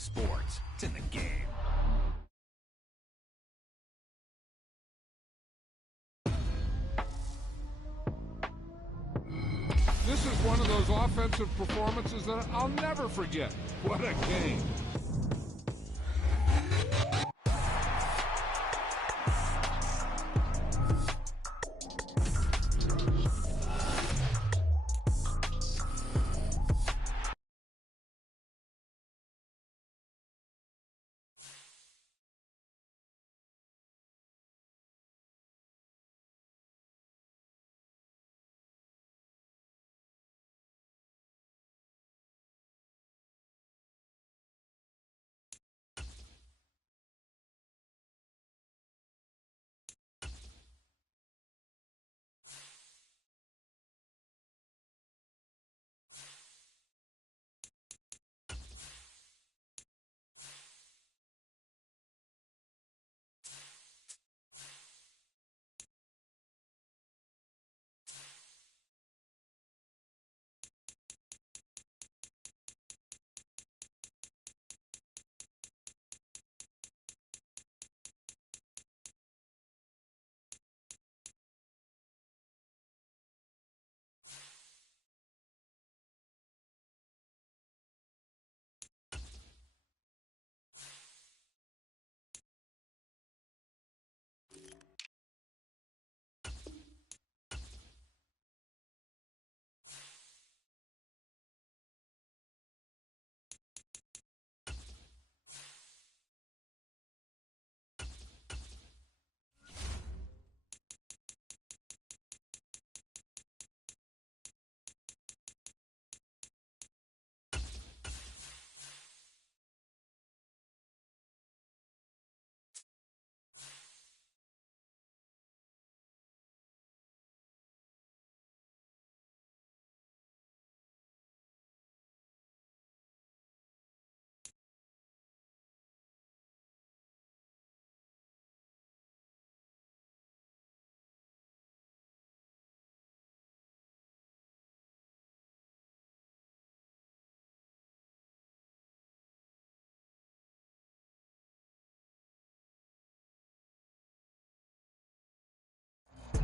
sports. It's in the game. This is one of those offensive performances that I'll never forget. What a game.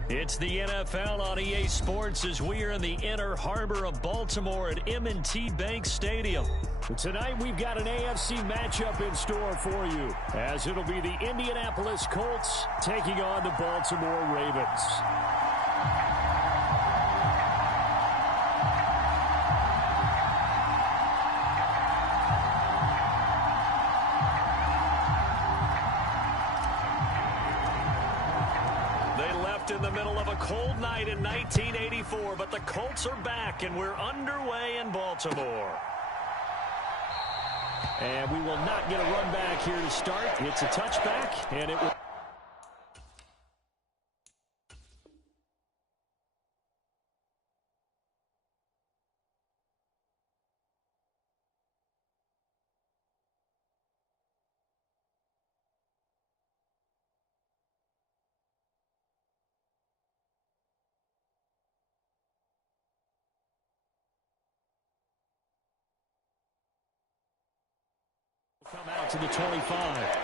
It's the NFL on EA Sports as we are in the inner harbor of Baltimore at M&T Bank Stadium. Tonight we've got an AFC matchup in store for you, as it'll be the Indianapolis Colts taking on the Baltimore Ravens. In the middle of a cold night in 1984, but the Colts are back, and we're underway in Baltimore. And we will not get a run back here to start. It's a touchback, and it will... come out to the 25.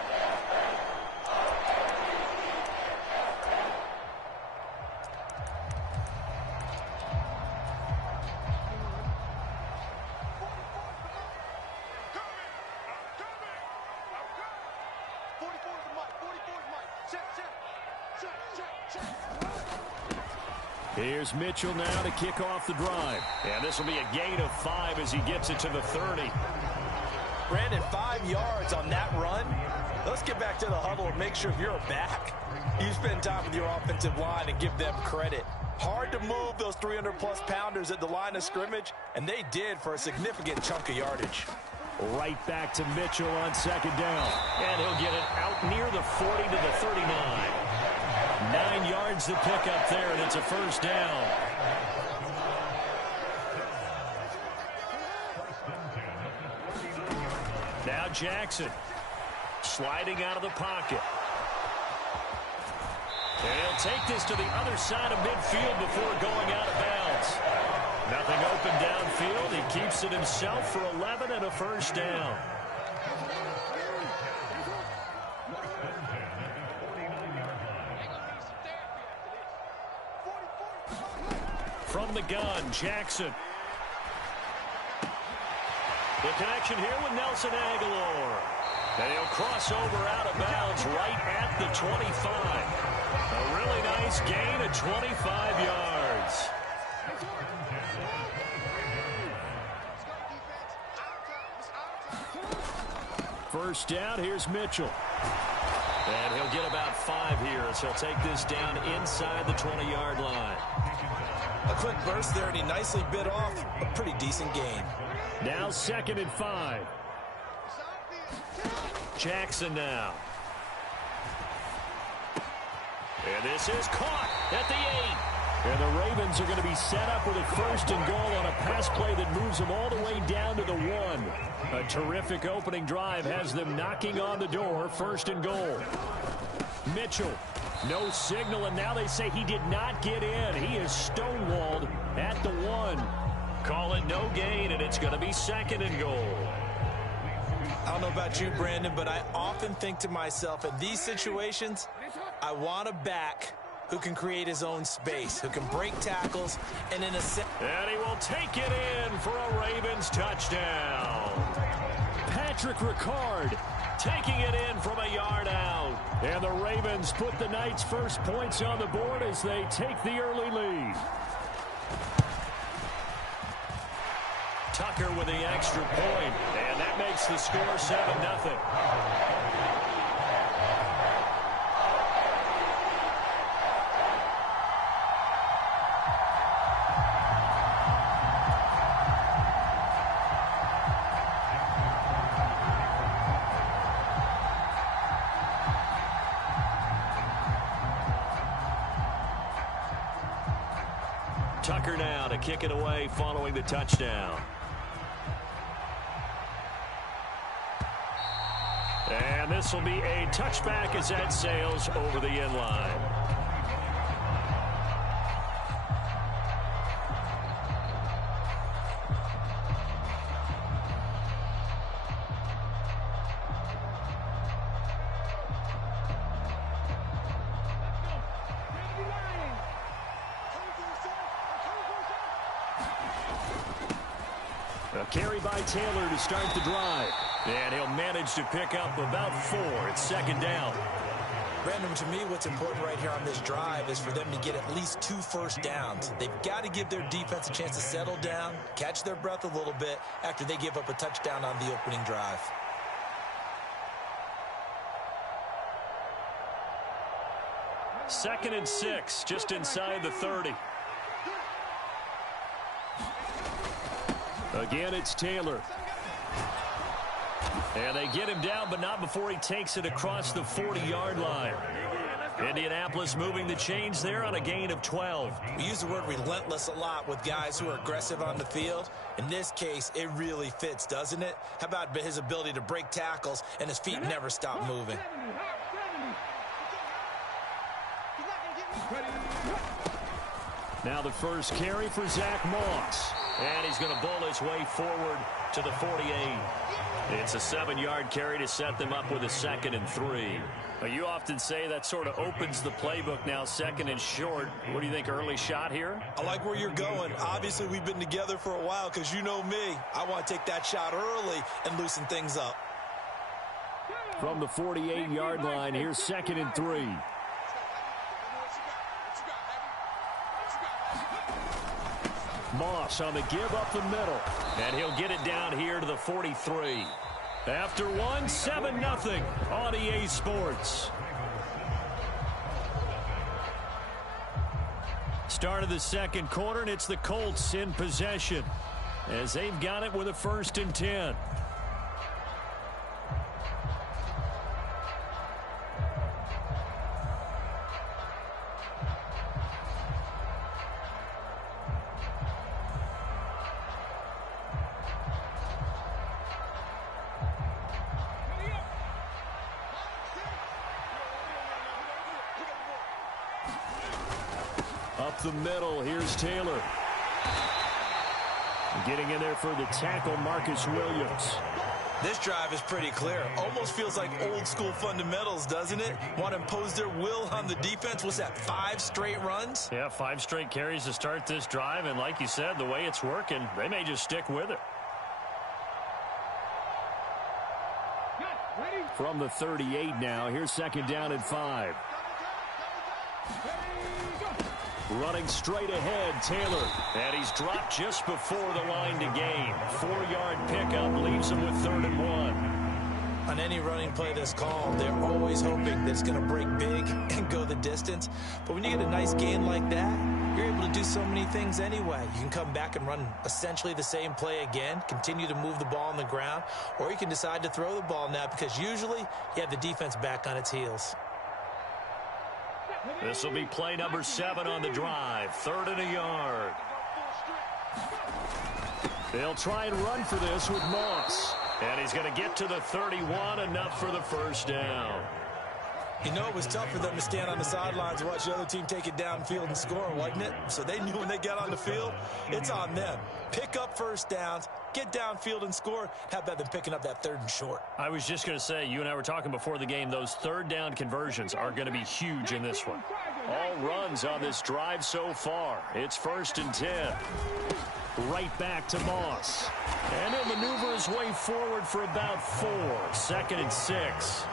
Here's Mitchell now to kick off the drive. And this will be a gain of 5 as he gets it to the 30. Brandon, 5 yards on that run. Let's get back to the huddle and make sure you're back. You spend time with your offensive line and give them credit. Hard to move those 300-plus pounders at the line of scrimmage, and they did for a significant chunk of yardage. Right back to Mitchell on second down. And he'll get it out near the 40 to the 39. 9 yards to pick up there, and it's a first down. Now Jackson sliding out of the pocket. And he'll take this to the other side of midfield before going out of bounds. Nothing open downfield. He keeps it himself for 11 and a first down. from the gun, Jackson. The connection here with Nelson Aguilar. And he'll cross over out of bounds right at the 25. A really nice gain of 25 yards. First down, here's Mitchell. And he'll get about 5 here as he'll take this down inside the 20-yard line. A quick burst there, and he nicely bit off a pretty decent gain. Now 2nd and 5. Jackson now. And this is caught at the 8. And the Ravens are going to be set up with a 1st and goal on a pass play that moves them all the way down to the 1. A terrific opening drive has them knocking on the door. 1st and goal. Mitchell. No signal, and now they say he did not get in. He is stonewalled at the 1. Call it no gain, and it's going to be 2nd and goal. I don't know about you, Brandon, but I often think to myself, in these situations, I want a back who can create his own space, who can break tackles, and in a sense... And he will take it in for a Ravens touchdown. Patrick Ricard taking it in from a yard out. And the Ravens put the Knights' first points on the board as they take the early lead. Tucker with the extra point, and that makes the score 7-0. Tucker now to kick it away following the touchdown. And this will be a touchback as that sails over the end line. A carry by Taylor to start the drive. And he'll manage to pick up about 4. It's 2nd down. Brandon, to me, what's important right here on this drive is for them to get at least 2 first downs. They've got to give their defense a chance to settle down, catch their breath a little bit after they give up a touchdown on the opening drive. Second and 6, just inside the 30. Again, it's Taylor. And they get him down, but not before he takes it across the 40-yard line. Indianapolis moving the chains there on a gain of 12. We use the word relentless a lot with guys who are aggressive on the field. In this case, it really fits, doesn't it? How about his ability to break tackles and his feet never stop moving? Now the first carry for Zach Moss. And he's going to bowl his way forward to the 48. It's a 7-yard carry to set them up with a 2nd and 3. You often say that sort of opens the playbook now, 2nd and short. What do you think, early shot here? I like where you're going. Obviously, we've been together for a while because you know me. I want to take that shot early and loosen things up. From the 48-yard line, here's 2nd and 3. Moss on the give up the middle. And he'll get it down here to the 43. After 1, 7-0 on EA Sports. Start of the 2nd quarter, and it's the Colts in possession as they've got it with a 1st and 10. Up the middle, here's Taylor. Getting in there for the tackle, Marcus Williams. This drive is pretty clear. Almost feels like old school fundamentals, doesn't it? Want to impose their will on the defense. What's that, 5 straight runs? Yeah, 5 straight carries to start this drive. And like you said, the way it's working, they may just stick with it. From the 38 now, here's 2nd down and 5. Running straight ahead, Taylor. And he's dropped just before the line to gain. 4-yard pickup leaves him with 3rd and 1. On any running play that's called, they're always hoping that it's going to break big and go the distance. But when you get a nice gain like that, you're able to do so many things anyway. You can come back and run essentially the same play again, continue to move the ball on the ground, or you can decide to throw the ball now because usually you have the defense back on its heels. This will be play number 7 on the drive. 3rd and a yard. They'll try and run for this with Moss. And he's going to get to the 31, enough for the 1st down. You know, it was tough for them to stand on the sidelines and watch the other team take it downfield and score, wasn't it? So they knew when they got on the field, it's on them. Pick up 1st downs, get downfield and score. How about them picking up that 3rd and short? I was just going to say, you and I were talking before the game, those 3rd down conversions are going to be huge in this one. All runs on this drive so far. It's 1st and 10. Right back to Moss. And he'll maneuver his way forward for about 4. 2nd and 6.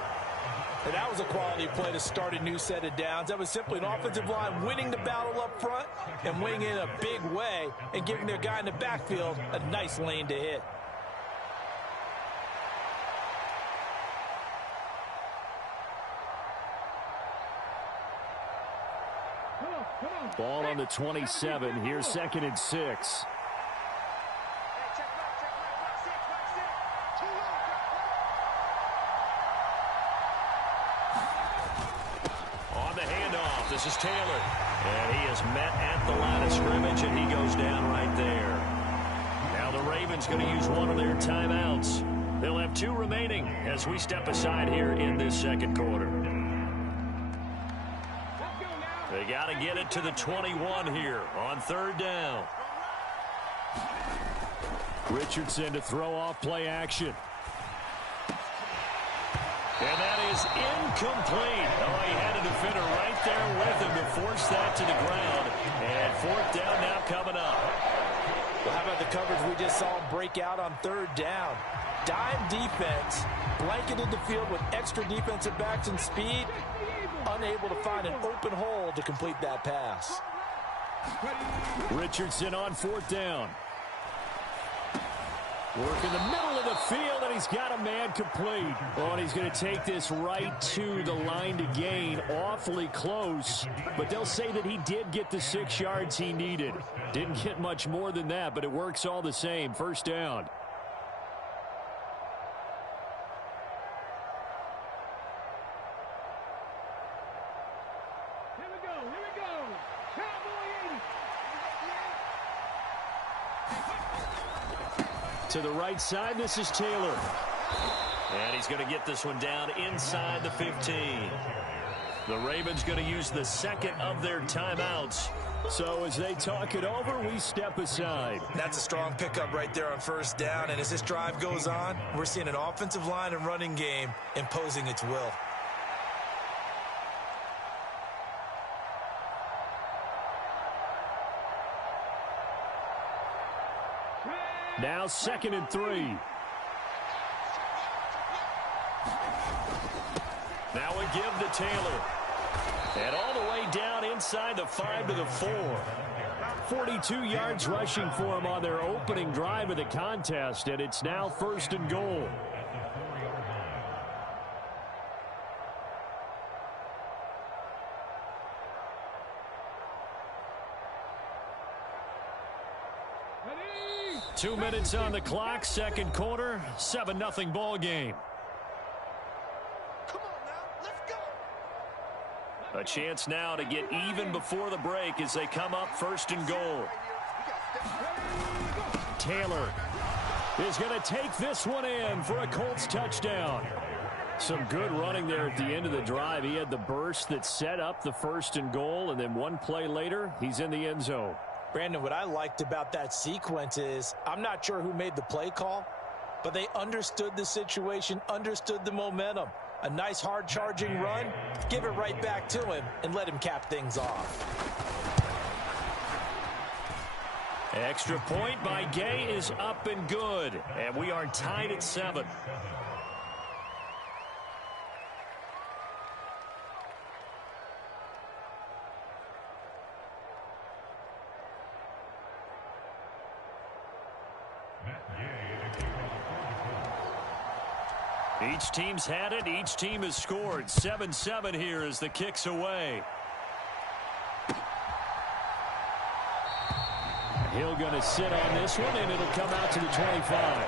And that was a quality play to start a new set of downs. That was simply an offensive line winning the battle up front and winning in a big way and giving their guy in the backfield a nice lane to hit. Ball on the 27. Here's 2nd and 6. This is Taylor, and he is met at the line of scrimmage, and he goes down right there. Now the Ravens going to use one of their timeouts. They'll have 2 remaining as we step aside here in this 2nd quarter. They got to get it to the 21 here on 3rd down. Richardson to throw off play action. And that is incomplete. Oh, he had a defender right there with him to force that to the ground. And 4th down now coming up. Well, how about the coverage we just saw him break out on 3rd down? Dime defense, blanketed the field with extra defensive backs and speed, unable to find an open hole to complete that pass. Richardson on 4th down. Work in the middle of the field, and he's got a man complete. Oh, and he's going to take this right to the line to gain. Awfully close, but they'll say that he did get the 6 yards he needed. Didn't get much more than that, but it works all the same. 1st down. To the right side, this is Taylor. And he's going to get this one down inside the 15. The Ravens going to use the 2nd of their timeouts. So as they talk it over, we step aside. That's a strong pickup right there on 1st down. And as this drive goes on, we're seeing an offensive line and running game imposing its will. Now 2nd and 3. Now we give to Taylor. And all the way down inside the 5 to the 4. 42 yards rushing for him on their opening drive of the contest, and it's now 1st and goal. Ready? 2 minutes on the clock, 2nd quarter, 7-0 ball game. A chance now to get even before the break as they come up 1st and goal. Taylor is going to take this one in for a Colts touchdown. Some good running there at the end of the drive. He had the burst that set up the 1st and goal, and then one play later, he's in the end zone. Brandon, what I liked about that sequence is I'm not sure who made the play call, but they understood the situation, understood the momentum. A nice hard-charging run, give it right back to him, and let him cap things off. Extra point by Gay is up and good, and we are tied at 7. Each team's had it. Each team has scored. 7-7 here as the kick's away. Hill going to sit on this one, and it'll come out to the 25.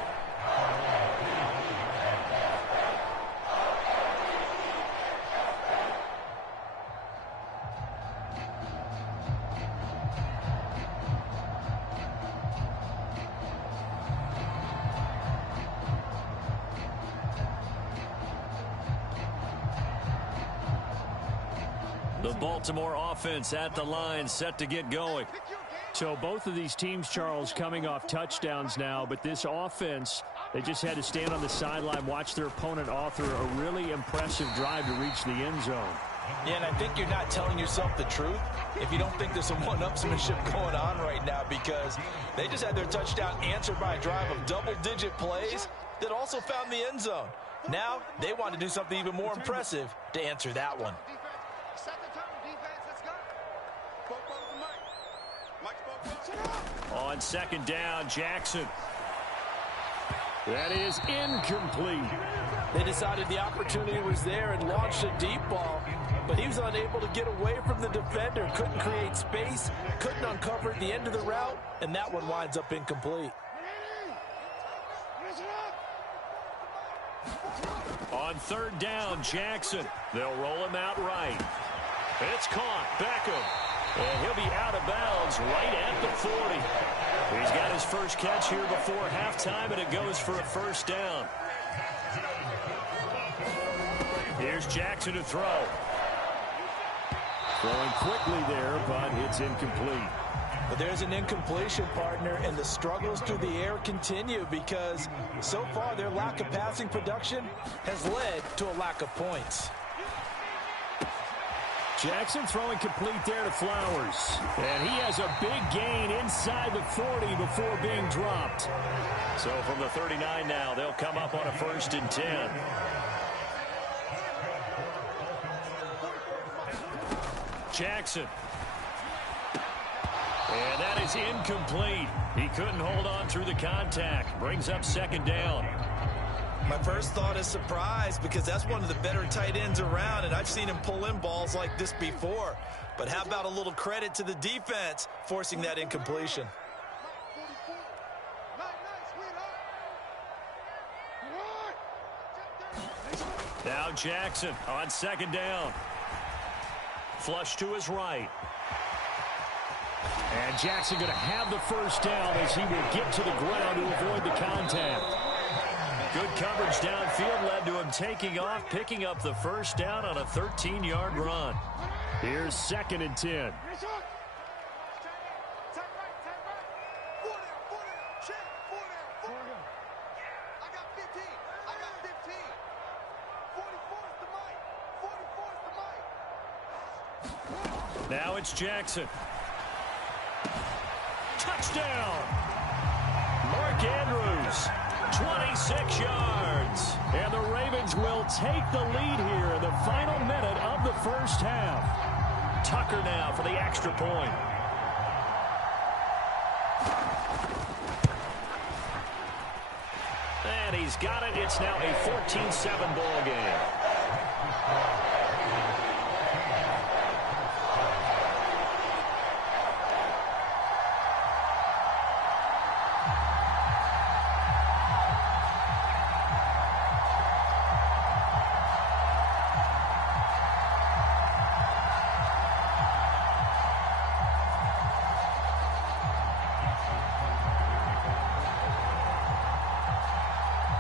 The Baltimore offense at the line, set to get going. So both of these teams, Charles, coming off touchdowns now, but this offense, they just had to stand on the sideline, watch their opponent author a really impressive drive to reach the end zone. Yeah, and I think you're not telling yourself the truth if you don't think there's some one-upsmanship going on right now, because they just had their touchdown answered by a drive of double-digit plays that also found the end zone. Now they want to do something even more impressive to answer that one. On second down, Jackson. That is incomplete. They decided the opportunity was there and launched a deep ball, but he was unable to get away from the defender, couldn't create space, couldn't uncover at the end of the route, and that one winds up incomplete. On third down, Jackson. They'll roll him out right. It's caught. Beckham. And he'll be out of bounds right at the 40. He's got his first catch here before halftime, and it goes for a first down. Here's Jackson to throw. Throwing quickly there, but it's incomplete. But there's an incompletion, partner, and the struggles through the air continue because so far their lack of passing production has led to a lack of points. Jackson throwing complete there to Flowers. And he has a big gain inside the 40 before being dropped. So from the 39 now, they'll come up on a 1st and 10. Jackson. And that is incomplete. He couldn't hold on through the contact. Brings up second down. My first thought is surprise because that's one of the better tight ends around, and I've seen him pull in balls like this before. But how about a little credit to the defense forcing that incompletion? Now Jackson on second down. Flush to his right. And Jackson going to have the first down as he will get to the ground to avoid the contact. Good coverage downfield led to him taking off, picking up the first down on a 13-yard run. Here's 2nd and 10. Now it's Jackson. Touchdown! Mark Andrews, 26 yards. And the Ravens will take the lead here in the final minute of the first half. Tucker now for the extra point. And he's got it. It's now a 14-7 ball game.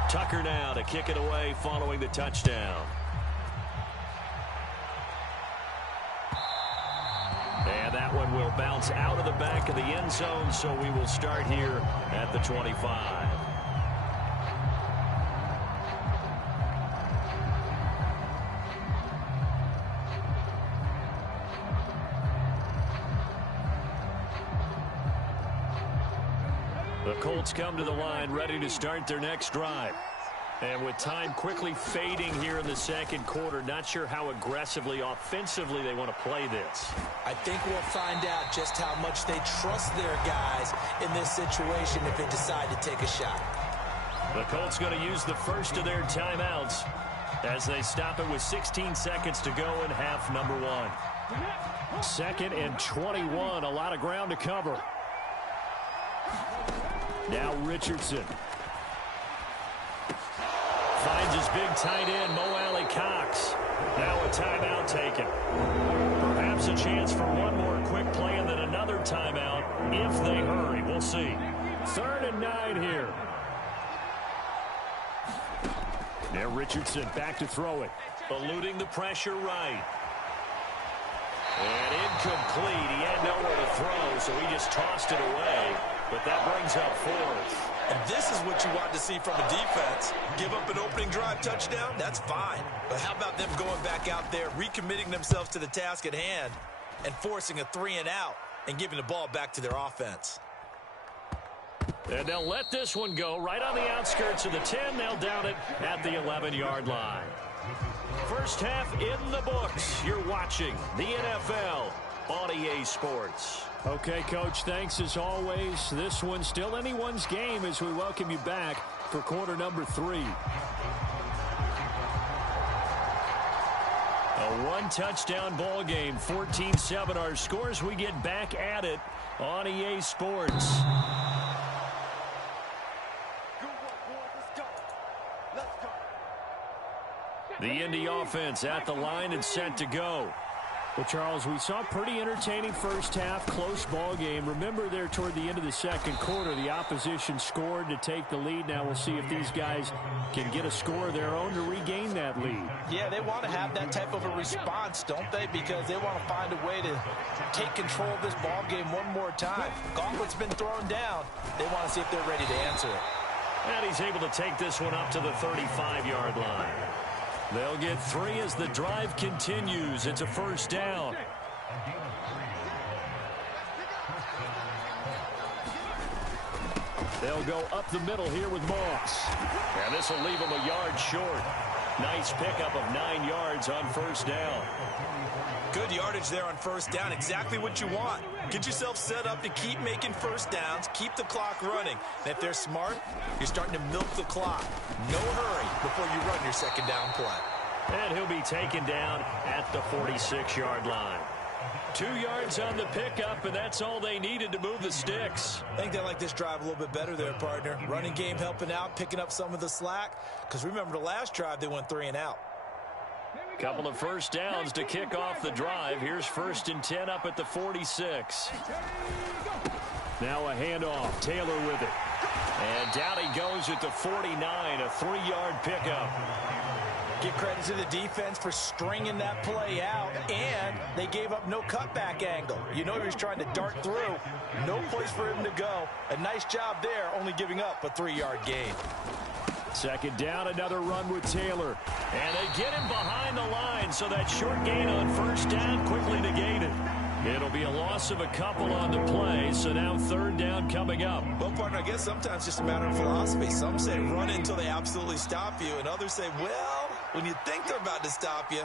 Tucker now to kick it away following the touchdown. And that one will bounce out of the back of the end zone, so we will start here at the 25. The Colts come to the line ready to start their next drive. And with time quickly fading here in the second quarter, not sure how aggressively, offensively they want to play this. I think we'll find out just how much they trust their guys in this situation if they decide to take a shot. The Colts going to use the first of their timeouts as they stop it with 16 seconds to go in half number one. 2nd and 21, a lot of ground to cover. Now Richardson. Finds his big tight end, Mo Alley Cox. Now a timeout taken. Perhaps a chance for one more quick play and then another timeout if they hurry. We'll see. 3rd and 9 here. Now Richardson back to throw it. Eluding the pressure right. And incomplete. He had nowhere to throw, so he just tossed it away. But that brings up 4th. And this is what you want to see from a defense. Give up an opening drive touchdown, that's fine. But how about them going back out there, recommitting themselves to the task at hand, and forcing a 3-and-out and giving the ball back to their offense. And they'll let this one go right on the outskirts of the 10. They'll down it at the 11-yard line. First half in the books. You're watching the NFL on EA Sports. Okay, Coach, thanks as always. This one's still anyone's game as we welcome you back for quarter number 3. A one-touchdown ball game, 14-7 our scores. We get back at it on EA Sports. The Indy offense at the line and set to go. Well, Charles, we saw a pretty entertaining first half, close ball game. Remember there toward the end of the second quarter, the opposition scored to take the lead. Now we'll see if these guys can get a score of their own to regain that lead. Yeah, they want to have that type of a response, don't they? Because they want to find a way to take control of this ball game one more time. Gauntlet's been thrown down. They want to see if they're ready to answer it. And he's able to take this one up to the 35-yard line. They'll get 3 as the drive continues. It's a first down. They'll go up the middle here with Moss. And this will leave him a yard short. Nice pickup of 9 yards on first down. Good yardage there on first down. Exactly what you want. Get yourself set up to keep making first downs, keep the clock running. And if they're smart, you're starting to milk the clock. No hurry before you run your second down play. And he'll be taken down at the 46-yard line. 2 yards on the pickup, and that's all they needed to move the sticks. I think they like this drive a little bit better there, partner. Running game helping out, picking up some of the slack. Because remember, the last drive, they went 3 and out. Couple of first downs to kick off the drive. Here's 1st and 10 up at the 46. Now a handoff. Taylor with it. And down he goes at the 49, a 3-yard pickup. Give credit to the defense for stringing that play out, and they gave up no cutback angle. You know he was trying to dart through. No place for him to go. A nice job there, only giving up a 3-yard gain. Second down, another run with Taylor. And they get him behind the line, so that short gain on first down quickly negated. It'll be a loss of a couple on the play, so now 3rd down coming up. Well, partner, I guess sometimes it's just a matter of philosophy. Some say run until they absolutely stop you, and others say, well, when you think they're about to stop you,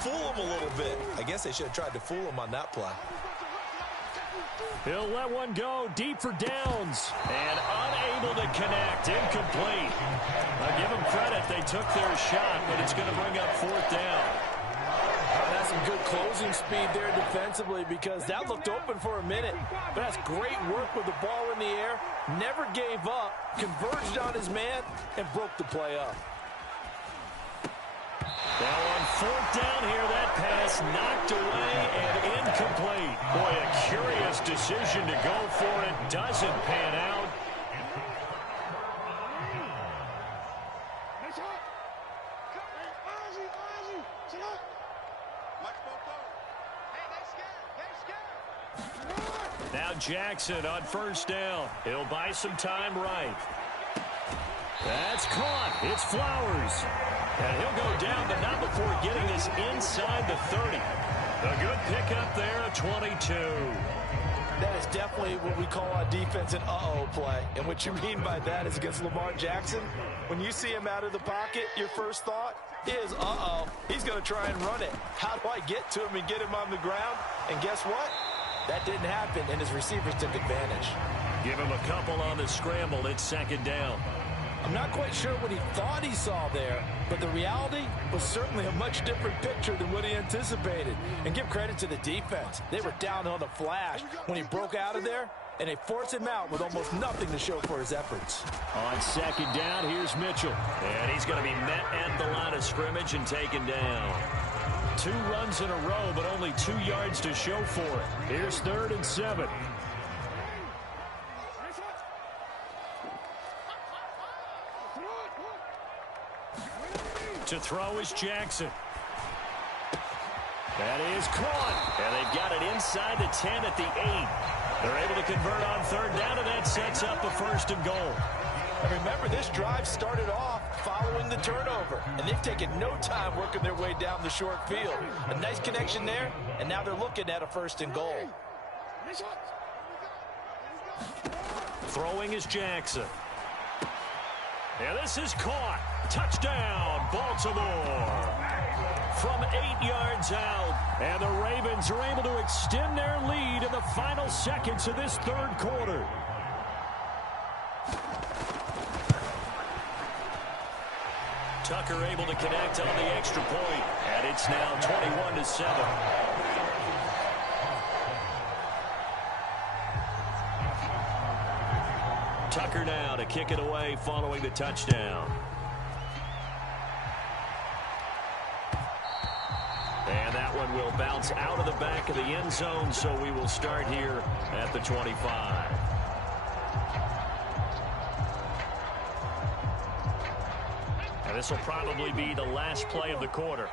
fool them a little bit. I guess they should have tried to fool them on that play. He'll let one go deep for downs. And unable to connect. Incomplete. I'll give them credit. They took their shot, but it's going to bring up 4th down. That's some good closing speed there defensively because that looked open for a minute. But that's great work with the ball in the air. Never gave up. Converged on his man and broke the play up. Now on 4th down here, that pass knocked away and incomplete. Boy, a curious decision to go for it. Doesn't pan out. Now Jackson on 1st down. He'll buy some time right. That's caught. It's Flowers. And he'll go down, but not before getting this inside the 30. A good pickup there, a 22. That is definitely what we call on defense an uh-oh play. And what you mean by that is against Lamar Jackson, when you see him out of the pocket, your first thought is, uh-oh, he's going to try and run it. How do I get to him and get him on the ground? And guess what? That didn't happen, and his receivers took advantage. Give him a couple on the scramble. It's second down. I'm not quite sure what he thought he saw there, but the reality was certainly a much different picture than what he anticipated. And give credit to the defense. They were down on the flash when he broke out of there, and they forced him out with almost nothing to show for his efforts. On second down, here's Mitchell. And he's going to be met at the line of scrimmage and taken down. 2 runs in a row, but only 2 yards to show for it. Here's 3rd and 7. To throw is Jackson. That is caught. And they've got it inside the 10 at the 8. They're able to convert on 3rd down, and that sets up a 1st and goal. And remember, this drive started off following the turnover, and they've taken no time working their way down the short field. A nice connection there, and now they're looking at a 1st and goal. Throwing is Jackson. And this is caught. Touchdown, Baltimore. From 8 yards out. And the Ravens are able to extend their lead in the final seconds of this 3rd quarter. Tucker able to connect on the extra point. And it's now 21-7. Tucker now to kick it away following the touchdown. And that one will bounce out of the back of the end zone, so we will start here at the 25. And this will probably be the last play of the quarter.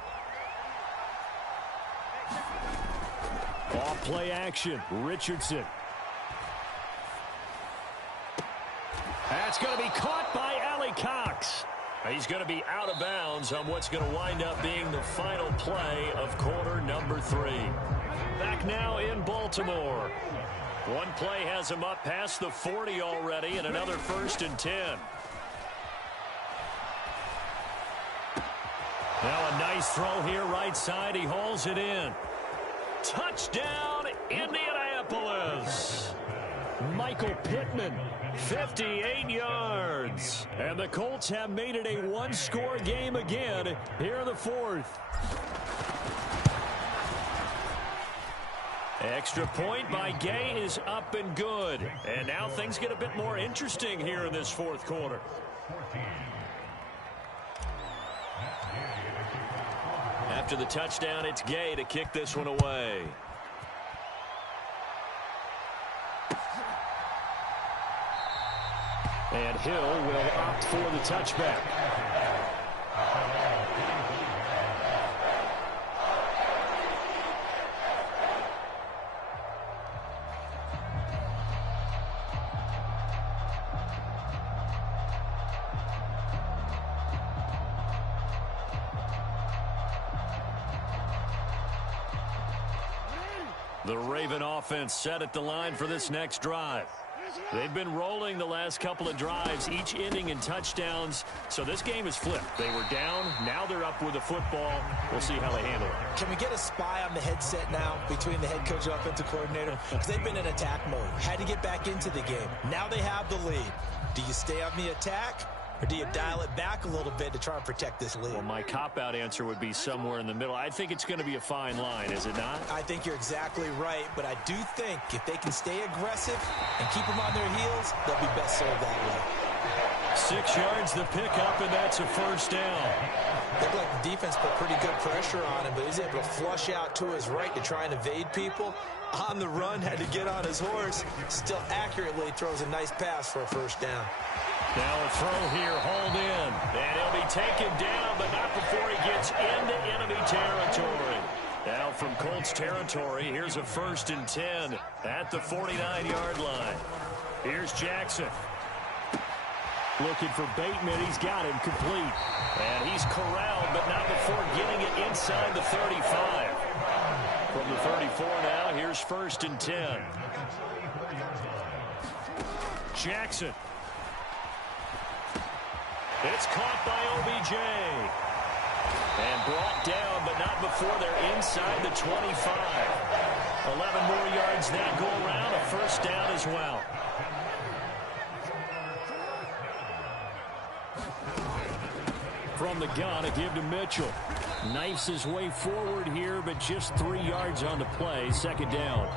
Off play action, Richardson. That's going to be caught by Allie Cox. He's going to be out of bounds on what's going to wind up being the final play of quarter number 3. Back now in Baltimore. One play has him up past the 40 already, and another 1st and 10. Now a nice throw here right side. He hauls it in. Touchdown, Indianapolis. Michael Pittman, 58 yards. And the Colts have made it a 1-score game again here in the 4th. Extra point by Gay is up and good. And now things get a bit more interesting here in this 4th quarter. After the touchdown, it's Gay to kick this one away. And Hill will opt for the touchback. The Raven offense set at the line for this next drive. They've been rolling the last couple of drives, each ending in touchdowns. So this game is flipped. They were down. Now they're up with the football. We'll see how they handle it. Can we get a spy on the headset now between the head coach and offensive coordinator? Because they've been in attack mode. Had to get back into the game. Now they have the lead. Do you stay on the attack? Or do you dial it back a little bit to try and protect this lead? Well, my cop-out answer would be somewhere in the middle. I think it's going to be a fine line, is it not? I think you're exactly right, but I do think if they can stay aggressive and keep them on their heels, they'll be best served that way. 6 yards the pickup, and that's a 1st down. Looked like the defense put pretty good pressure on him, but he's able to flush out to his right to try and evade people. On the run, had to get on his horse. Still accurately throws a nice pass for a 1st down. Now a throw here, hauled in. And he'll be taken down, but not before he gets into enemy territory. Now from Colts territory, here's a 1st and 10 at the 49-yard line. Here's Jackson. Looking for Bateman. He's got him complete. And he's corralled, but not before getting it inside the 35. From the 34 now, here's 1st and 10. Jackson. It's caught by OBJ. And brought down, but not before they're inside the 25. 11 more yards that go around, a 1st down as well. From the gun, a give to Mitchell. Knifes his way forward here, but just 3 yards on the play. 2nd down.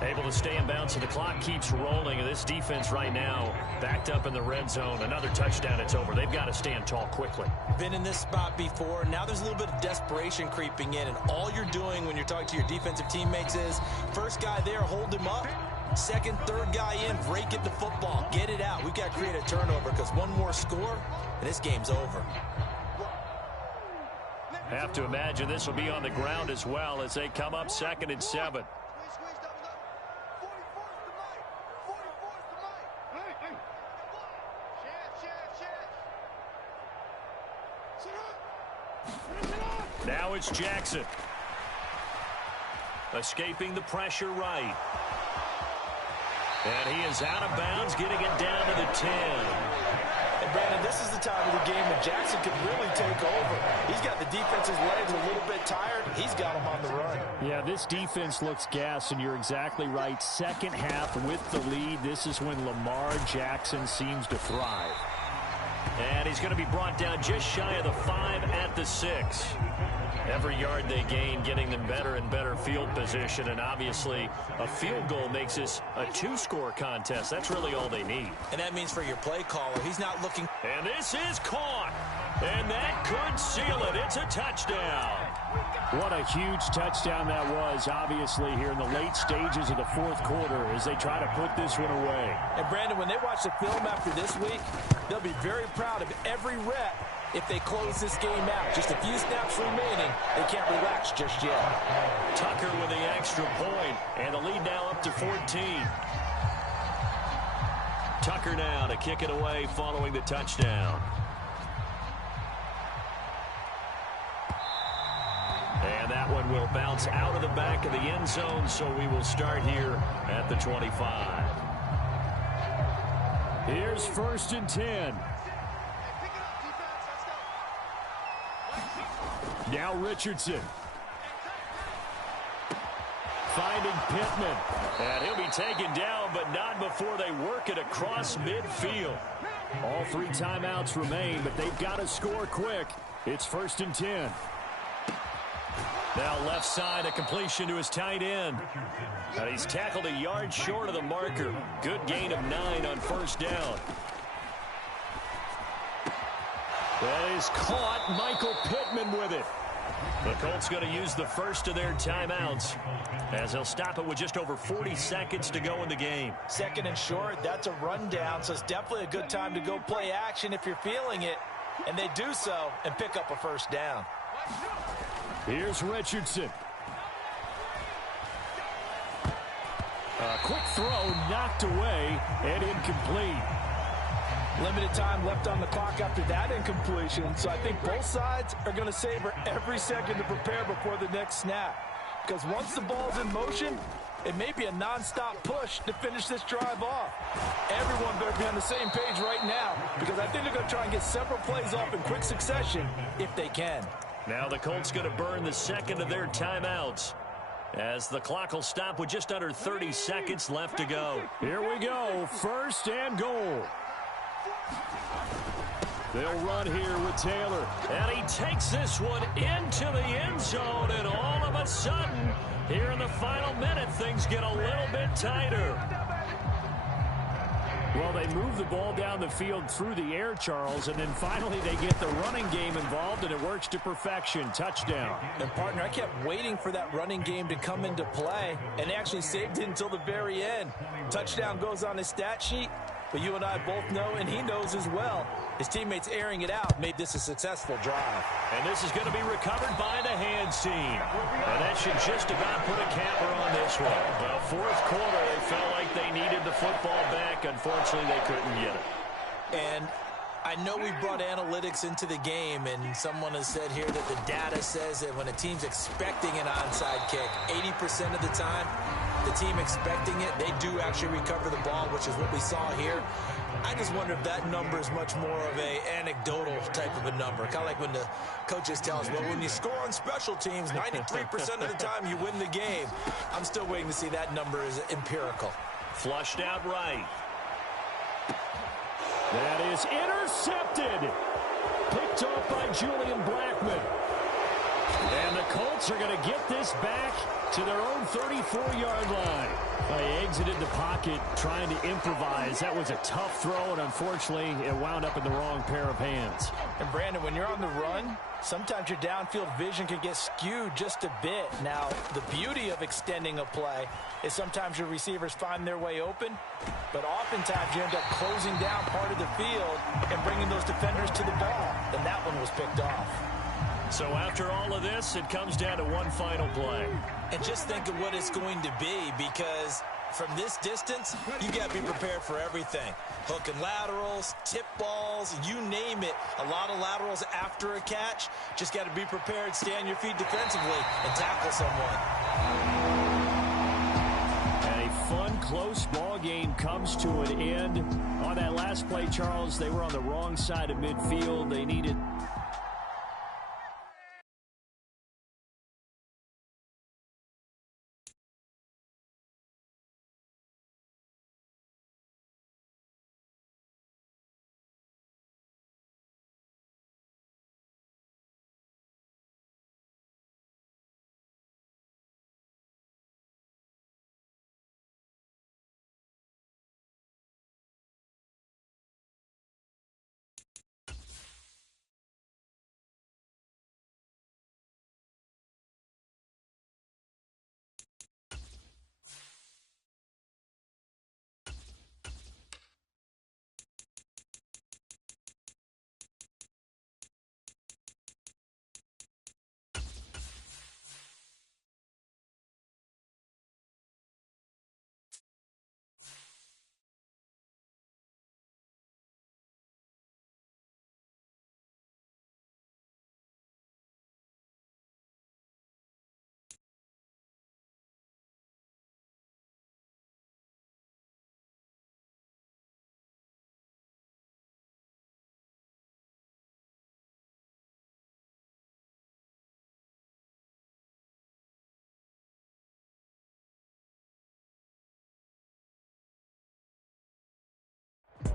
Able to stay in bounds, so the clock keeps rolling. And this defense right now backed up in the red zone. Another touchdown, it's over. They've got to stand tall quickly. Been in this spot before. Now there's a little bit of desperation creeping in. And all you're doing when you're talking to your defensive teammates is, first guy there, hold him up. 2nd, 3rd guy in, break it the football. Get it out. We've got to create a turnover because one more score, and this game's over. Have to imagine this will be on the ground as well as they come up 2nd and 7. Now it's Jackson. Escaping the pressure right. And he is out of bounds, getting it down to the 10. And Brandon, this is the time of the game when Jackson could really take over. He's got the defense's legs a little bit tired. He's got them on the run. Yeah, this defense looks gassed, and you're exactly right. 2nd half with the lead. This is when Lamar Jackson seems to thrive. And he's going to be brought down just shy of the 5 at the 6. Every yard they gain, getting them better and better field position. And obviously, a field goal makes this a 2-score contest. That's really all they need. And that means for your play caller, he's not looking. And this is caught. And that could seal it. It's a touchdown. What a huge touchdown that was, obviously, here in the late stages of the 4th quarter as they try to put this one away. And Brandon, when they watch the film after this week, they'll be very proud of every rep if they close this game out. Just a few snaps remaining. They can't relax just yet. Tucker with the extra point, and the lead now up to 14. Tucker now to kick it away following the touchdown. And that one will bounce out of the back of the end zone, so we will start here at the 25. Here's 1st and 10. Now Richardson. Finding Pittman. And he'll be taken down, but not before they work it across midfield. All 3 timeouts remain, but they've got to score quick. It's 1st and 10. Now left side, a completion to his tight end. And he's tackled a yard short of the marker. Good gain of 9 on 1st down. That is caught. Michael Pittman with it. The Colts going to use the first of their timeouts as they'll stop it with just over 40 seconds to go in the game. 2nd and short, that's a rundown, so it's definitely a good time to go play action if you're feeling it. And they do so and pick up a 1st down. Here's Richardson. A quick throw knocked away and incomplete. Limited time left on the clock after that incompletion, so I think both sides are going to savor every second to prepare before the next snap. Because once the ball's in motion, it may be a non-stop push to finish this drive off. Everyone better be on the same page right now, because I think they're going to try and get several plays off in quick succession if they can. Now the Colts going to burn the 2nd of their timeouts as the clock will stop with just under 30 seconds left to go. Here we go, 1st and goal. They'll run here with Taylor. And he takes this one into the end zone, and all of a sudden, here in the final minute, things get a little bit tighter. Well, they move the ball down the field through the air, Charles, and then finally they get the running game involved, and it works to perfection. Touchdown. And, partner, I kept waiting for that running game to come into play, and they actually saved it until the very end. Touchdown goes on his stat sheet, but you and I both know, and he knows as well, his teammates airing it out made this a successful drive. And this is going to be recovered by the hands team. And that should just about put a capper on this one. Well, 4th quarter, they felt like they needed the football back. Unfortunately, they couldn't get it. And I know we brought analytics into the game, and someone has said here that the data says that when a team's expecting an onside kick, 80% of the time, the team expecting it, they do actually recover the ball, which is what we saw here. I just wonder if that number is much more of a anecdotal type of a number. Kind of like when the coaches tell us, well, when you score on special teams, 93% of the time you win the game. I'm still waiting to see that number is empirical. Flushed out right. That is intercepted. Picked off by Julian Blackmon. And the Colts are going to get this back to their own 34-yard line. They exited the pocket trying to improvise. That was a tough throw, and unfortunately, it wound up in the wrong pair of hands. And, Brandon, when you're on the run, sometimes your downfield vision can get skewed just a bit. Now, the beauty of extending a play is sometimes your receivers find their way open, but oftentimes you end up closing down part of the field and bringing those defenders to the ball. And that one was picked off. So after all of this, it comes down to one final play. And just think of what it's going to be, because from this distance, you got to be prepared for everything. Hook and laterals, tip balls, you name it. A lot of laterals after a catch. Just got to be prepared, stay on your feet defensively, and tackle someone. And a fun, close ball game comes to an end. On that last play, Charles, they were on the wrong side of midfield. They needed...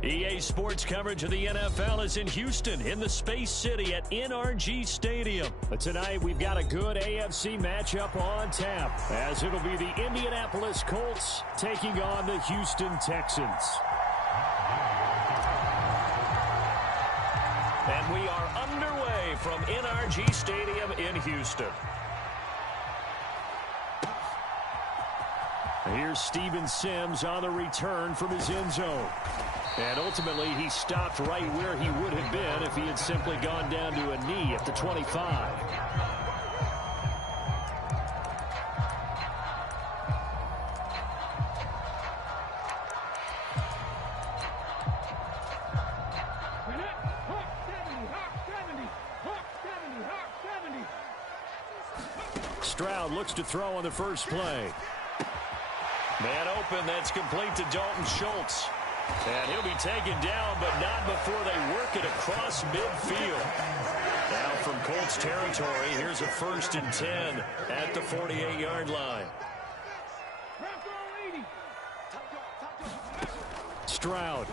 EA Sports coverage of the NFL is in Houston, in the Space City at NRG Stadium. But tonight, we've got a good AFC matchup on tap, as it'll be the Indianapolis Colts taking on the Houston Texans. And we are underway from NRG Stadium in Houston. Here's Steven Sims on the return from his end zone. And ultimately, he stopped right where he would have been if he had simply gone down to a knee at the 25. Stroud looks to throw on the first play. Man open, that's complete to Dalton Schultz. And he'll be taken down, but not before they work it across midfield. Now from Colts territory, here's a 1st and 10 at the 48-yard line. Stroud.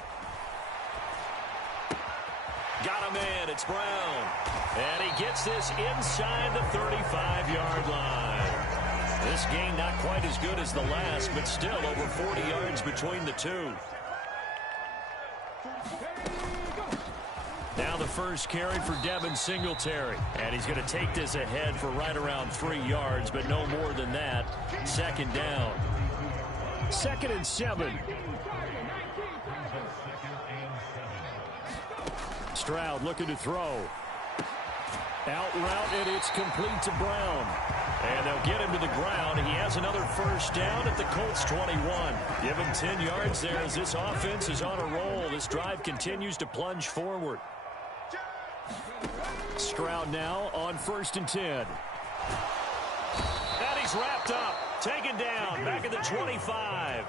Got a man, it's Brown. And he gets this inside the 35-yard line. This game not quite as good as the last, but still over 40 yards between the two. Now the first carry for Devin Singletary. And he's going to take this ahead for right around 3 yards, but no more than that. 2nd down. 2nd and 7. Stroud looking to throw. Out route, and it's complete to Brown. And they'll get him to the ground. He has another first down at the Colts 21. Give him 10 yards there as this offense is on a roll. This drive continues to plunge forward. Stroud now on 1st and 10. And he's wrapped up. Taken down back at the 25.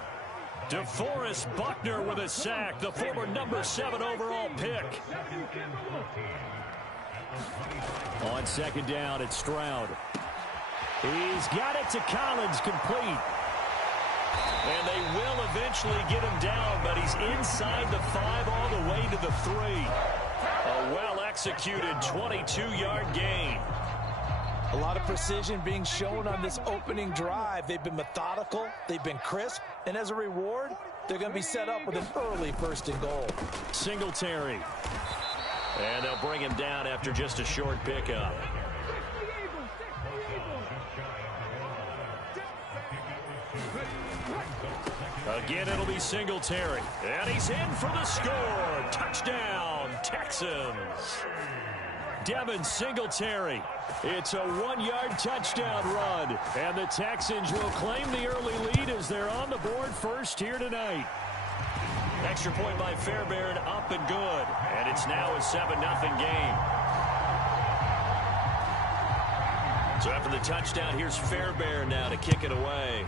DeForest Buckner with a sack, the former number 7 overall pick. On 2nd down, it's Stroud. He's got it to Collins, complete. And they will eventually get him down, but he's inside the 5 all the way to the 3. A well-executed 22-yard gain. A lot of precision being shown on this opening drive. They've been methodical, they've been crisp, and as a reward, they're going to be set up with an early 1st and goal. Singletary. And they'll bring him down after just a short pickup. Again, it'll be Singletary. And he's in for the score. Touchdown, Texans. Devin Singletary. It's a 1-yard touchdown run. And the Texans will claim the early lead as they're on the board first here tonight. Extra point by Fairbairn, up and good. And it's now a 7-0 game. So after the touchdown, here's Fairbairn now to kick it away.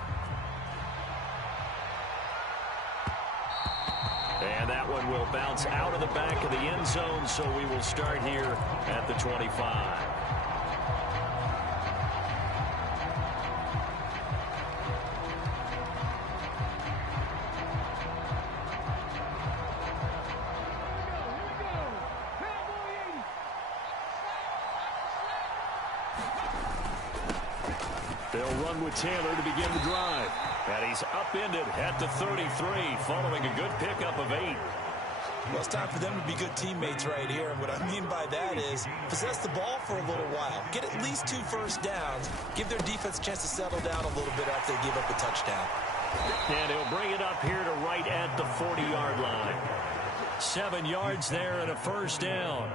And that one will bounce out of the back of the end zone, so we will start here at the 25. They'll run with Taylor to begin the drive. And he's upended at the 33 following a good pickup of 8. Well, it's time for them to be good teammates right here. And what I mean by that is possess the ball for a little while. Get at least 2 first downs. Give their defense a chance to settle down a little bit after they give up a touchdown. And he'll bring it up here to right at the 40-yard line. 7 yards there and a first down.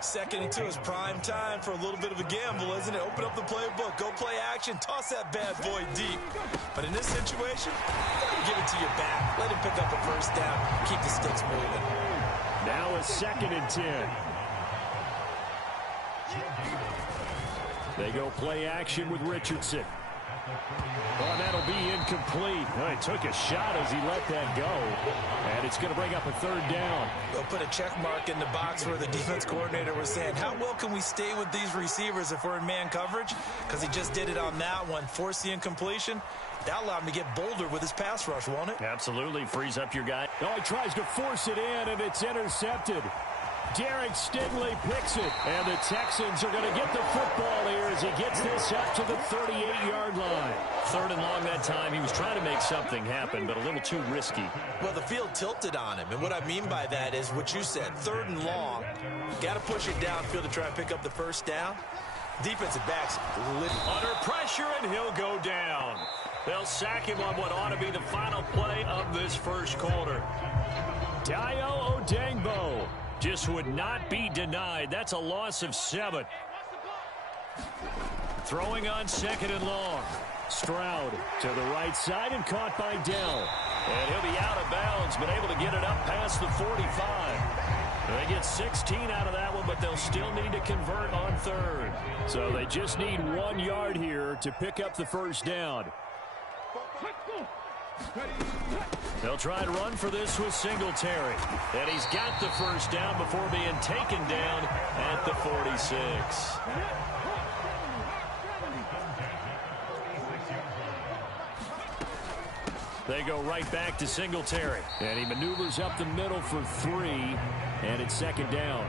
2nd and 2 is prime time for a little bit of a gamble, isn't it? Open up the playbook, go play action, toss that bad boy deep. But in this situation, give it to your back. Let him pick up a first down. Keep the sticks moving. Now a 2nd and 10. They go play action with Richardson. Oh, that'll be incomplete. Oh, he took a shot as he let that go. And it's going to bring up a 3rd down. They'll put a check mark in the box where the defense coordinator was saying, how well can we stay with these receivers if we're in man coverage? Because he just did it on that one. Force the incompletion. That allowed him to get bolder with his pass rush, won't it? Absolutely. Frees up your guy. Oh, he tries to force it in, and it's intercepted. Derek Stingley picks it, and the Texans are going to get the football here as he gets this up to the 38-yard line. 3rd and long that time. He was trying to make something happen, but a little too risky. Well, the field tilted on him, and what I mean by that is what you said, 3rd and long. Got to push it downfield to try and pick up the first down. Defensive backs under pressure, and he'll go down. They'll sack him on what ought to be the final play of this first quarter. Dayo Odengbo just would not be denied. That's a loss of 7. Throwing on 2nd and long. Stroud to the right side and caught by Dell. And he'll be out of bounds, but able to get it up past the 45. They get 16 out of that one, but they'll still need to convert on 3rd. So they just need 1 yard here to pick up the first down. They'll try to run for this with Singletary. And he's got the first down before being taken down at the 46. They go right back to Singletary. And he maneuvers up the middle for 3. And it's 2nd down.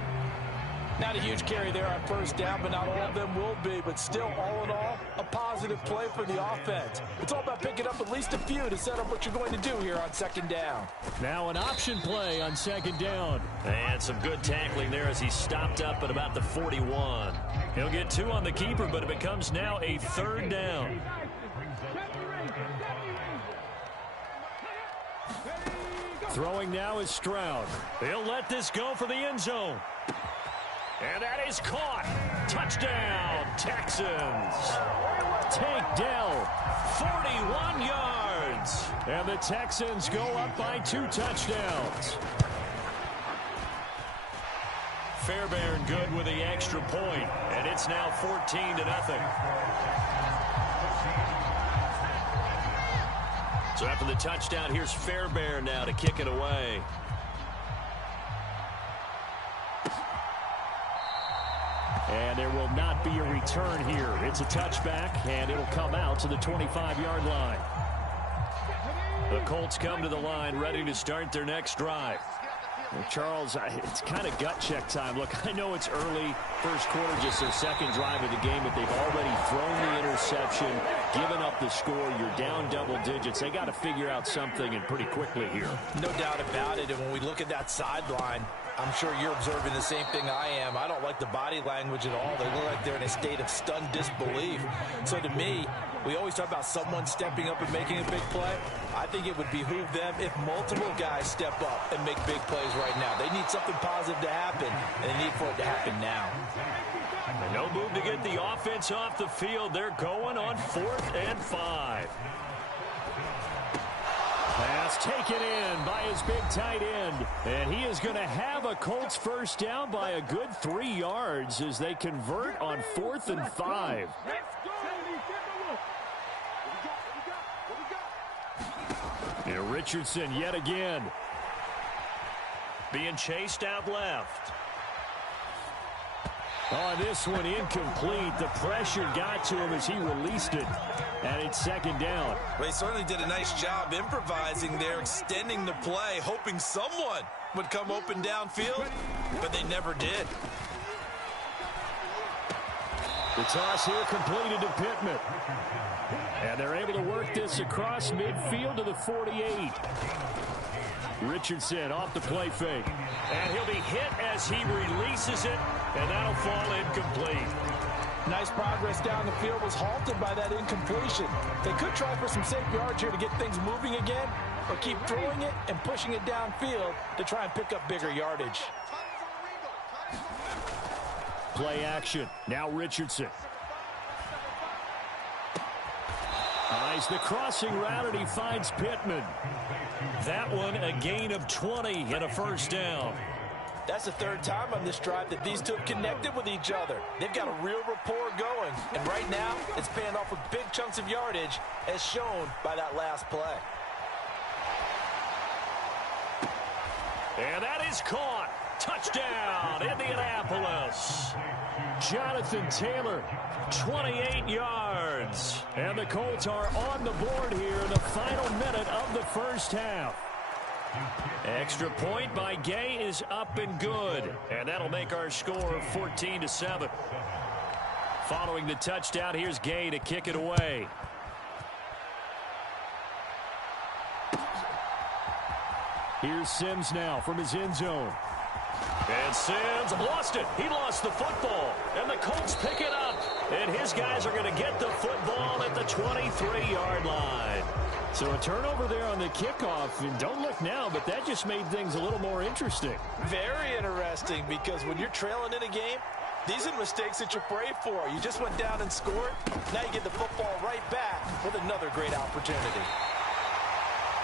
Not a huge carry there on first down, but not all of them will be. But still, all in all, a positive play for the offense. It's all about picking up at least a few to set up what you're going to do here on 2nd down. Now an option play on 2nd down. And some good tackling there as he stopped up at about the 41. He'll get 2 on the keeper, but it becomes now a 3rd down. Throwing now is Stroud. He'll let this go for the end zone. And that is caught. Touchdown, Texans. Tank Dell, 41 yards. And the Texans go up by 2 touchdowns. Fairbairn good with the extra point, and it's now 14-0. So after the touchdown, here's Fairbairn now to kick it away. And there will not be a return here. It's a touchback, and it'll come out to the 25-yard line. The Colts come to the line ready to start their next drive. Well, Charles, it's kind of gut check time. Look, I know it's early, first quarter, just their second drive of the game, but they've already thrown the interception, given up the score. You're down double digits. They got to figure out something, and pretty quickly here. No doubt about it. And when we look at that sideline, I'm sure you're observing the same thing I am. I don't like the body language at all. They look like they're in a state of stunned disbelief. So to me, we always talk about someone stepping up and making a big play. I think it would behoove them if multiple guys step up and make big plays right now. They need something positive to happen, and they need for it to happen now. And no move to get the offense off the field. They're going on 4th and 5. Pass taken in by his big tight end. And he is going to have a Colts first down by a good 3 yards as they convert on 4th and 5. And Richardson yet again. Being chased out left. On this one, incomplete. The pressure got to him as he released it. And it's 2nd down. Well, he certainly did a nice job improvising there, extending the play, hoping someone would come open downfield, but they never did. The toss here completed to Pittman. And they're able to work this across midfield to the 48. Richardson off the play fake. And he'll be hit as he releases it, and that'll fall incomplete. Nice progress down the field, was halted by that incompletion. They could try for some safe yards here to get things moving again, or keep throwing it and pushing it downfield to try and pick up bigger yardage. Play action. Now Richardson. Eyes the crossing route, and he finds Pittman. That one a gain of 20 and a first down. That's the 3rd time on this drive that these two have connected with each other. They've got a real rapport going. And right now, it's paying off with big chunks of yardage, as shown by that last play. And that is caught. Touchdown, Indianapolis. Jonathan Taylor, 28 yards. And the Colts are on the board here in the final minute of the first half. Extra point by Gay is up and good. And that'll make our score 14-7. Following the touchdown, here's Gay to kick it away. Here's Sims now from his end zone. And Sims lost it. He lost the football. And the Colts pick it up. And his guys are going to get the football at the 23-yard line. So a turnover there on the kickoff. And don't look now, but that just made things a little more interesting. Very interesting, because when you're trailing in a game, these are mistakes that you pray for. You just went down and scored. Now you get the football right back with another great opportunity.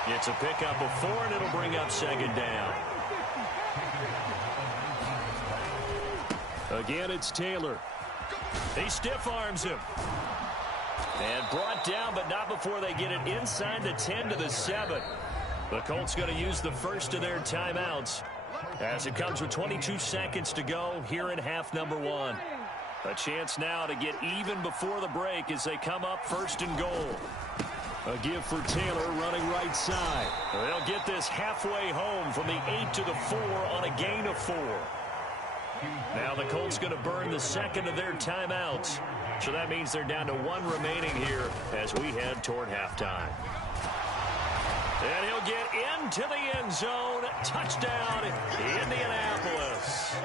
It's a pickup of 4, and it'll bring up 2nd down. Again, it's Taylor. He stiff arms him. And brought down, but not before they get it inside the 10 to the 7. The Colts going to use the first of their timeouts as it comes with 22 seconds to go here in half number 1. A chance now to get even before the break as they come up 1st and goal. A give for Taylor running right side. They'll get this halfway home from the 8 to the 4 on a gain of 4. Now the Colts going to burn the second of their timeouts. So that means they're down to 1 remaining here as we head toward halftime. And he'll get into the end zone. Touchdown, Indianapolis.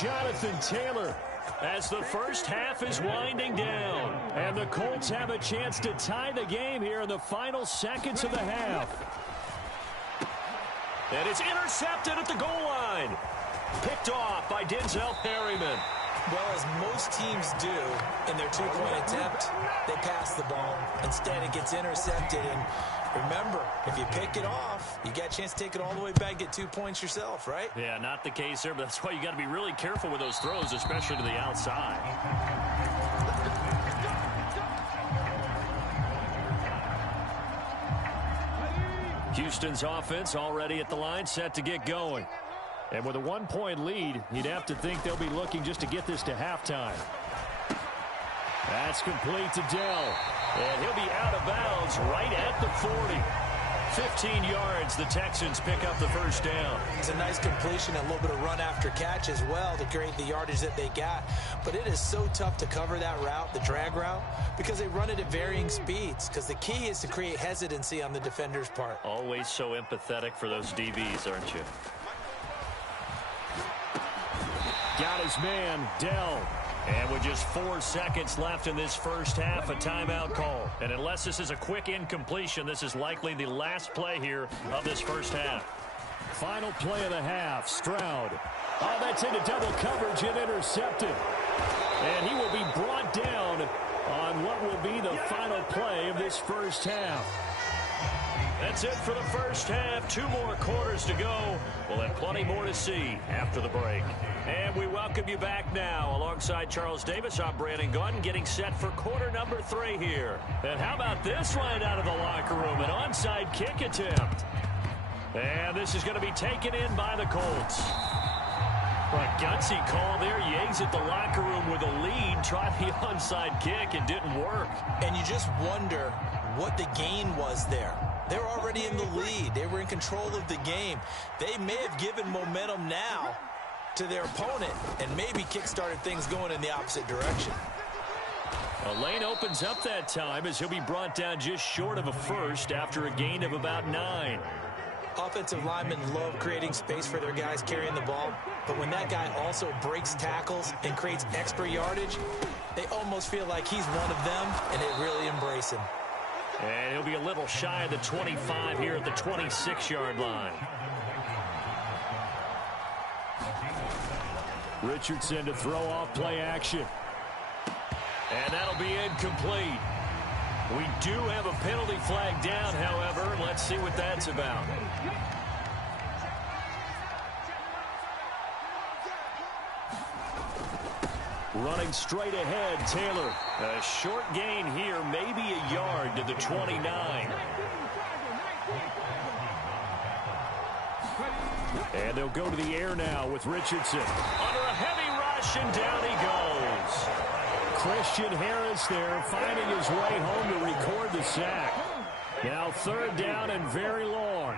Jonathan Taylor, as the first half is winding down. And the Colts have a chance to tie the game here in the final seconds of the half. And it's intercepted at the goal line. Picked off by Denzel Perryman. Well, as most teams do in their two-point attempt, they pass the ball. Instead, it gets intercepted. And remember, if you pick it off, you got a chance to take it all the way back, get 2 points yourself, right? Yeah, not the case there, but that's why you got to be really careful with those throws, especially to the outside. Houston's offense already at the line, set to get going. And with a 1-point lead, you'd have to think they'll be looking just to get this to halftime. That's complete to Dell. And he'll be out of bounds right at the 40. 15 yards, the Texans pick up the first down. It's a nice completion, a little bit of run after catch as well to create the yardage that they got. But it is so tough to cover that route, the drag route, because they run it at varying speeds. Because the key is to create hesitancy on the defender's part. Always so empathetic for those DBs, aren't you? Got his man, Dell. And with just 4 seconds left in this first half, a timeout call. And unless this is a quick incompletion, this is likely the last play here of this first half. Final play of the half, Stroud. Oh, that's into double coverage and intercepted. And he will be brought down on what will be the final play of this first half. That's it for the first half. 2 more quarters to go. We'll have plenty more to see after the break. And we welcome you back now. Alongside Charles Davis, I'm Brandon Gaudin, getting set for quarter number 3 here. And how about this right out of the locker room? An onside kick attempt. And this is going to be taken in by the Colts. A gutsy call there. Yates at the locker room with a lead. Tried the onside kick. It didn't work. And you just wonder what the gain was there. They're already in the lead. They were in control of the game. They may have given momentum now to their opponent and maybe kick-started things going in the opposite direction. A lane opens up that time as he'll be brought down just short of a first after a gain of about 9. Offensive linemen love creating space for their guys carrying the ball, but when that guy also breaks tackles and creates extra yardage, they almost feel like he's one of them, and they really embrace him. And he'll be a little shy of the 25 here at the 26-yard line. Richardson to throw off play action. And that'll be incomplete. We do have a penalty flag down, however. Let's see what that's about. Running straight ahead, Taylor. A short gain here, maybe a yard to the 29. And they'll go to the air now with Richardson. Under a heavy rush, and down he goes. Christian Harris there, finding his way home to record the sack. Now 3rd down and very long.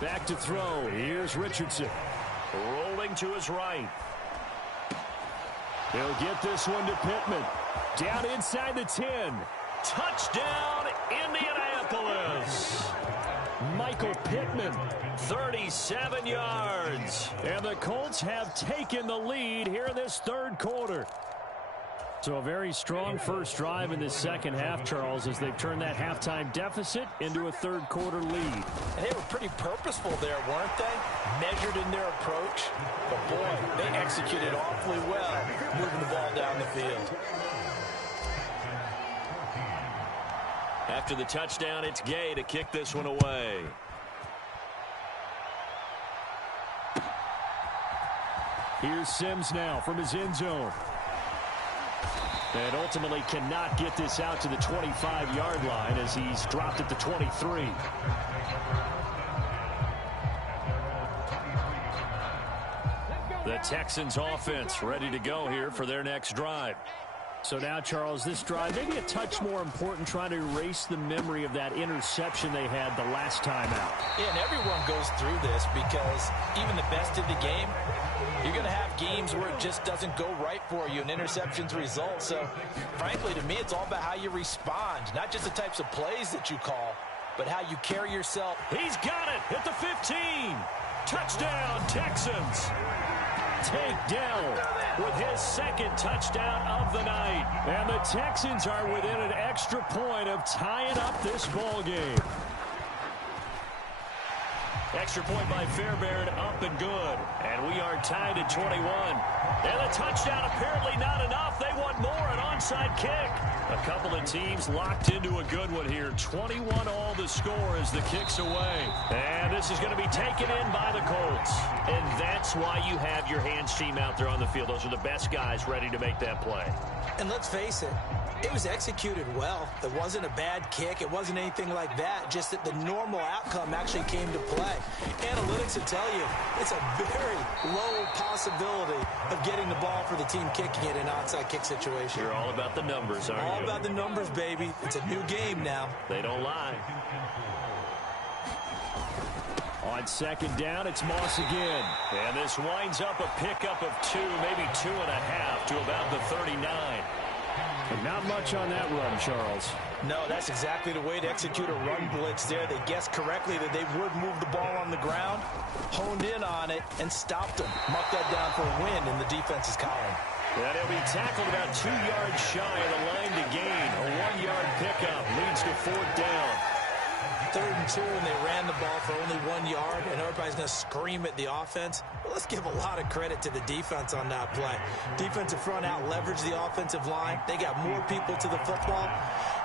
Back to throw. Here's Richardson. Rolling to his right. He'll get this one to Pittman. Down inside the 10. Touchdown, Indianapolis. Michael Pittman, 37 yards. And the Colts have taken the lead here in this 3rd quarter. So a very strong first drive in this second half, Charles, as they've turned that halftime deficit into a 3rd quarter lead. And they were pretty purposeful there, weren't they? Measured in their approach. But boy, they executed awfully well, moving the ball down the field. After the touchdown, it's Gay to kick this one away. Here's Sims now from his end zone. And ultimately cannot get this out to the 25-yard line as he's dropped at the 23. The Texans offense ready to go here for their next drive. So now, Charles, this drive maybe a touch more important, trying to erase the memory of that interception they had the last time out. Yeah, and everyone goes through this because even the best in the game, you're going to have games where it just doesn't go right for you, and interceptions result. So, frankly, to me, it's all about how you respond, not just the types of plays that you call, but how you carry yourself. He's got it at the 15. Touchdown, Texans. Tank Dell with his 2nd touchdown of the night. And the Texans are within an extra point of tying up this ball game. Extra point by Fairbairn, up and good. And we are tied at 21. And the touchdown apparently not enough. They want more, an onside kick. A couple of teams locked into a good one here. 21 all the score as the kick's away. And this is going to be taken in by the Colts. And that's why you have your hands team out there on the field. Those are the best guys ready to make that play. And let's face it, it was executed well. It wasn't a bad kick. It wasn't anything like that. Just that the normal outcome actually came to play. Analytics will tell you it's a very low possibility of getting the ball for the team kicking it in an onside kick situation. You're all about the numbers, aren't you? All about the numbers, baby. It's a new game now. They don't lie. On second down, it's Moss again. And this winds up a pickup of 2, maybe 2.5 to about the 39. But not much on that run, Charles. No, that's exactly the way to execute a run blitz there. They guessed correctly that they would move the ball on the ground, honed in on it, and stopped them. Mark that down for a win in the defense's column. And he'll be tackled about 2 yards shy of the line to gain. A 1-yard pickup leads to 4th down. 3rd and 2, and they ran the ball for only 1 yard, and everybody's going to scream at the offense. But let's give a lot of credit to the defense on that play. Defensive front out leveraged the offensive line. They got more people to the football.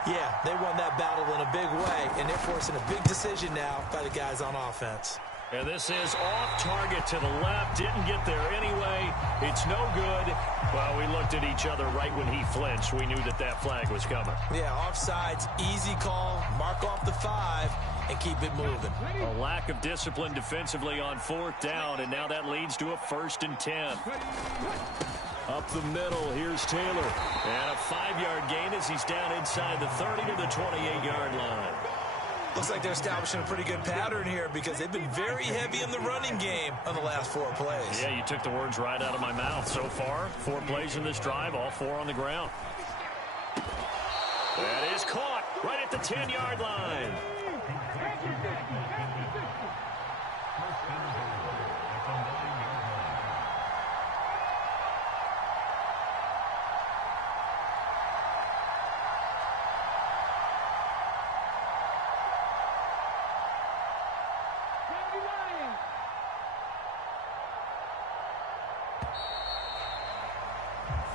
Yeah, they won that battle in a big way, and they're forcing a big decision now by the guys on offense. And this is off target to the left. Didn't get there anyway. It's no good. Well, we looked at each other right when he flinched. We knew that that flag was coming. Yeah, offsides, easy call. Mark off the 5 and keep it moving. A lack of discipline defensively on 4th down, and now that leads to a 1st and 10. Up the middle, here's Taylor. And a 5-yard gain as he's down inside the 30 to the 28-yard line. Looks like they're establishing a pretty good pattern here because they've been very heavy in the running game on the last 4 plays. Yeah, you took the words right out of my mouth. So far, 4 plays in this drive, all 4 on the ground. That is caught right at the 10-yard line.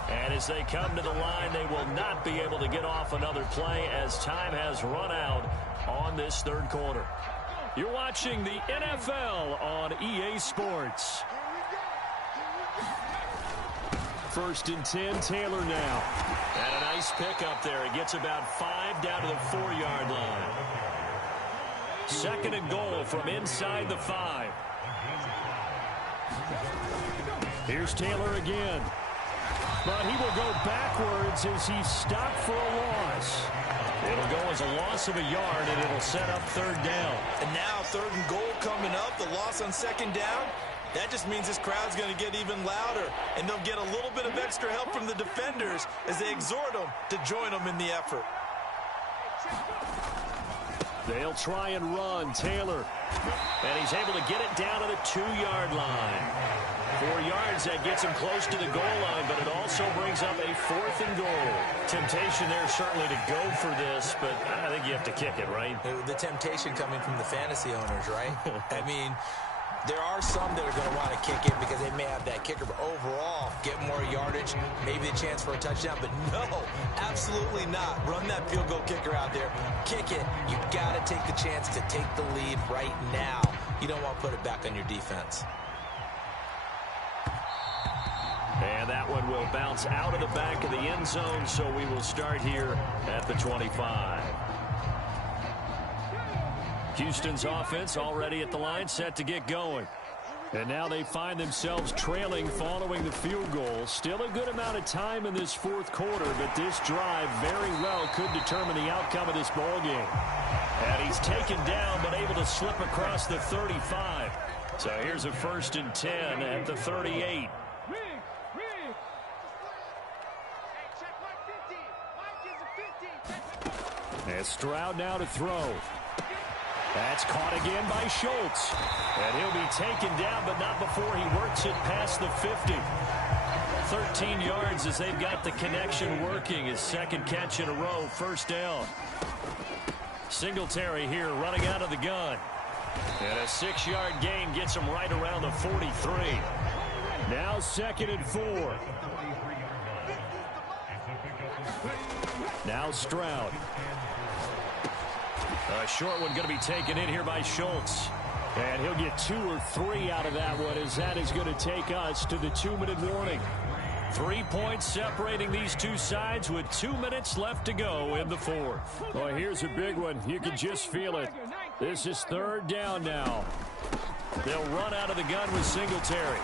And as they come to the line, they will not be able to get off another play as time has run out on this 3rd quarter. You're watching the NFL on EA Sports. 1st and 10, Taylor now. And a nice pickup there. He gets about 5 down to the 4-yard line. 2nd and goal from inside the 5. Here's Taylor again. But he will go backwards as he's stopped for a loss. It'll go as a loss of a yard, and it'll set up 3rd down. And now 3rd and goal coming up. The loss on 2nd down. That just means this crowd's going to get even louder. And they'll get a little bit of extra help from the defenders as they exhort them to join them in the effort. They'll try and run. Taylor. And he's able to get it down to the 2-yard line. 4 yards, that gets him close to the goal line, but it also brings up a 4th and goal. Temptation there certainly to go for this, but I think you have to kick it, right? The temptation coming from the fantasy owners, right? I mean, there are some that are going to want to kick it because they may have that kicker, but overall, get more yardage, maybe a chance for a touchdown, but no, absolutely not. Run that field goal kicker out there. Kick it. You got to take the chance to take the lead right now. You don't want to put it back on your defense. And that one will bounce out of the back of the end zone, so we will start here at the 25. Houston's offense already at the line, set to get going. And now they find themselves trailing following the field goal. Still a good amount of time in this 4th quarter, but this drive very well could determine the outcome of this ball game. And he's taken down, but able to slip across the 35. So here's a 1st and 10 at the 38. And Stroud now to throw. That's caught again by Schultz. And he'll be taken down, but not before he works it past the 50. 13 yards as they've got the connection working. His 2nd catch in a row, 1st down. Singletary here running out of the gun. And a 6-yard gain gets him right around the 43. Now 2nd and 4. Now Stroud. A short one going to be taken in here by Schultz. And he'll get 2 or 3 out of that one, as that is going to take us to the 2-minute warning. 3 points separating these two sides with 2 minutes left to go in the fourth. Well, here's a big one. You can just feel it. This is 3rd down now. They'll run out of the gun with Singletary.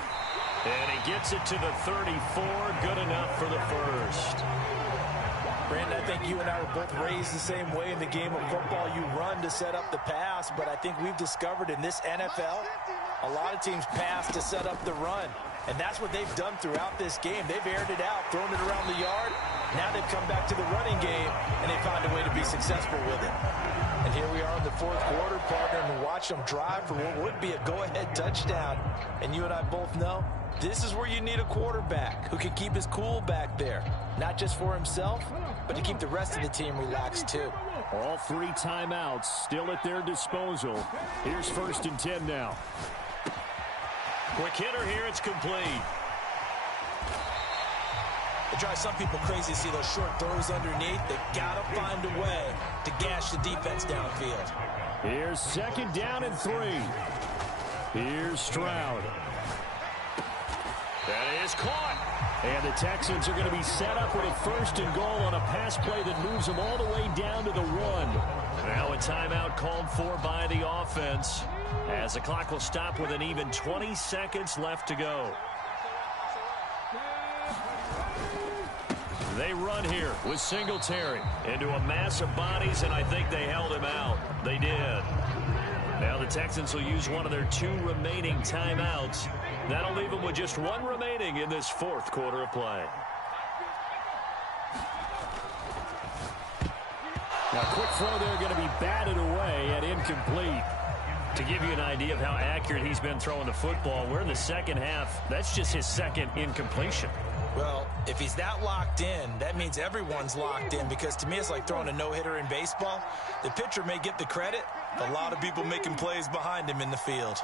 And he gets it to the 34. Good enough for the first. Brandon, I think you and I were both raised the same way in the game of football. You run to set up the pass, but I think we've discovered in this NFL, a lot of teams pass to set up the run. And that's what they've done throughout this game. They've aired it out, thrown it around the yard. Now they've come back to the running game, and they found a way to be successful with it. And here we are in the 4th quarter, partner, and watch them drive for what would be a go-ahead touchdown. And you and I both know this is where you need a quarterback who can keep his cool back there. Not just for himself, but to keep the rest of the team relaxed too. All 3 timeouts still at their disposal. Here's 1st and 10 now. Quick hitter here, it's complete. It drives some people crazy to see those short throws underneath. They gotta find a way to gash the defense downfield. Here's 2nd down and 3. Here's Stroud. That is caught. And the Texans are going to be set up with a 1st and goal on a pass play that moves them all the way down to the 1. Now a timeout called for by the offense, as the clock will stop with an even 20 seconds left to go. They run here with Singletary into a mass of bodies, and I think they held him out. They did. Now the Texans will use one of their 2 remaining timeouts. That'll leave them with just 1 remaining in this 4th quarter of play. Now, quick throw there going to be batted away and incomplete. To give you an idea of how accurate he's been throwing the football, we're in the 2nd half. That's just his 2nd incompletion. Well, if he's that locked in, that means everyone's locked in, because to me it's like throwing a no-hitter in baseball. The pitcher may get the credit, but a lot of people making plays behind him in the field.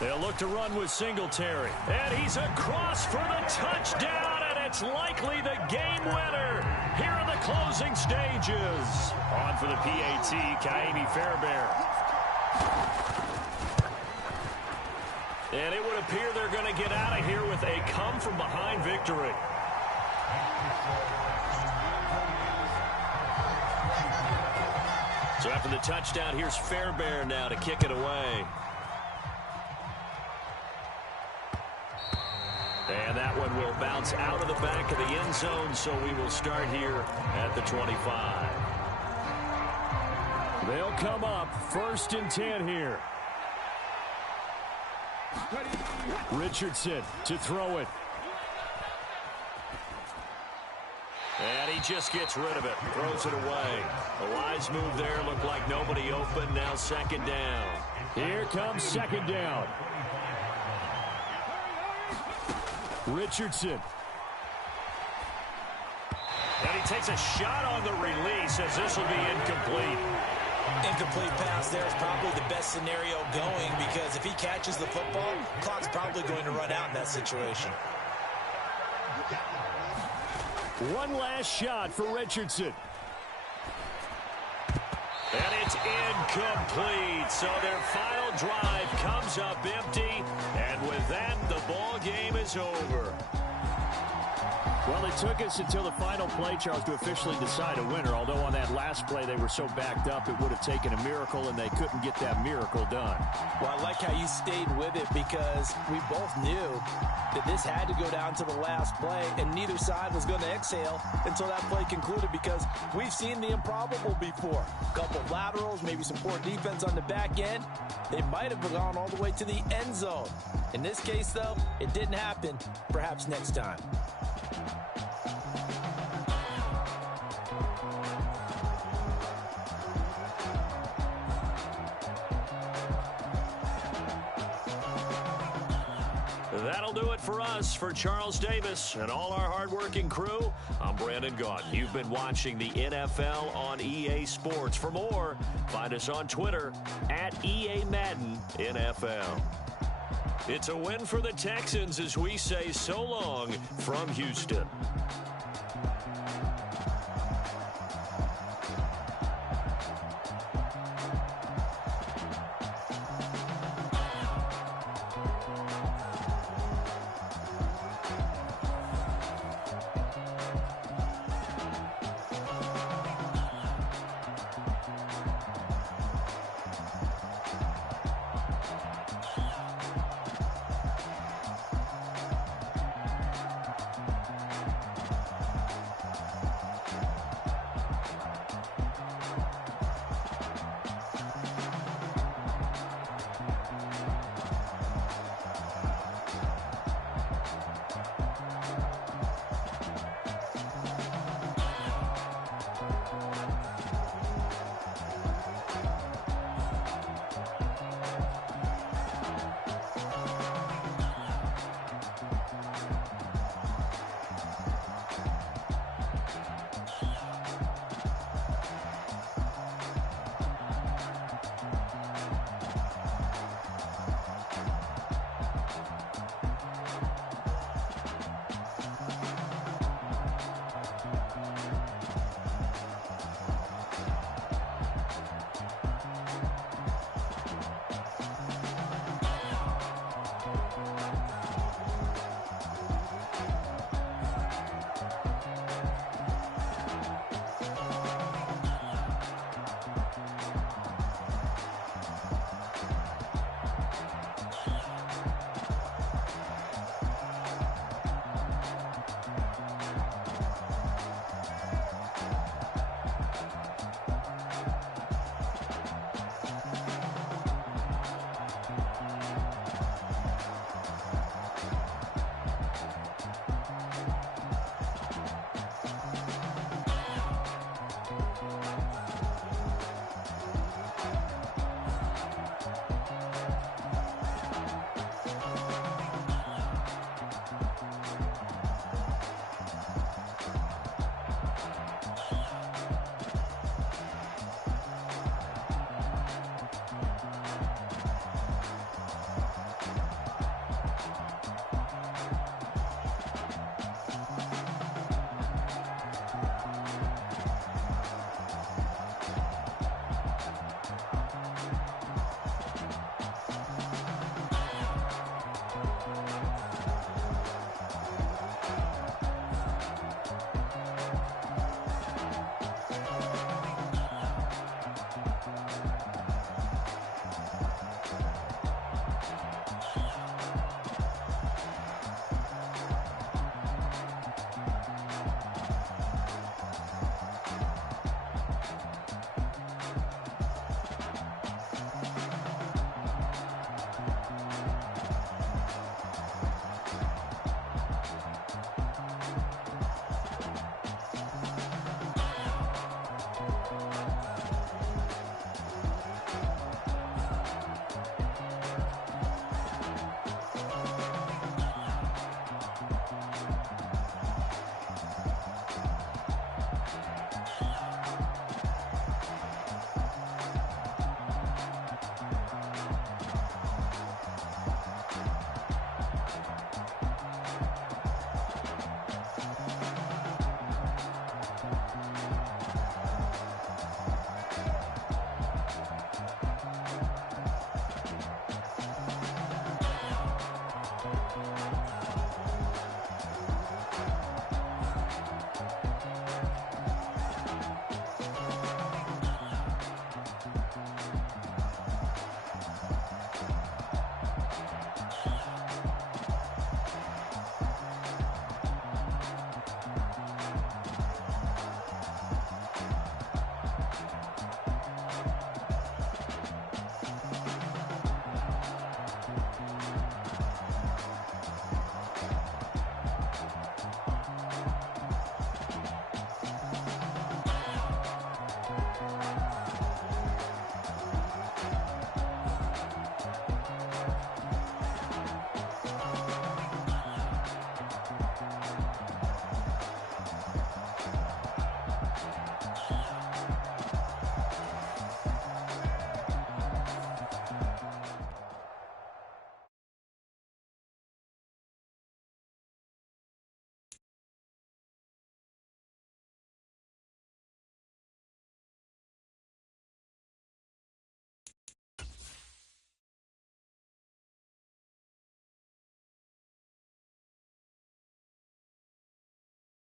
They'll look to run with Singletary. And he's across for the touchdown, and it's likely the game winner here in the closing stages. On for the PAT, Kaimi Fairbairn. And it would appear they're going to get out of here with a come-from-behind victory. So after the touchdown, here's Fairbairn now to kick it away. And that one will bounce out of the back of the end zone, so we will start here at the 25. They'll come up 1st and 10 here. Richardson to throw it. And he just gets rid of it, throws it away. A wise move there, looked like nobody open, now 2nd down. Here comes 2nd down. Richardson. And he takes a shot on the release, as this will be incomplete. Incomplete pass there is probably the best scenario going, because if he catches the football, clock's probably going to run out in that situation. One last shot for Richardson. And it's incomplete. So their final drive comes up empty. And with that, the ball game is over. Well, it took us until the final play, Charles, to officially decide a winner. Although on that last play they were so backed up, it would have taken a miracle, and they couldn't get that miracle done. Well, I like how you stayed with it, because we both knew that this had to go down to the last play, and neither side was going to exhale until that play concluded, because we've seen the improbable before. A couple of laterals, maybe some poor defense on the back end. They might have gone all the way to the end zone. In this case, though, it didn't happen. Perhaps next time. That'll do it for us. For Charles Davis and all our hardworking crew, I'm Brandon Gaudin. You've been watching the NFL on EA Sports. For more, find us on Twitter at EA Madden NFL. It's a win for the Texans as we say so long from Houston.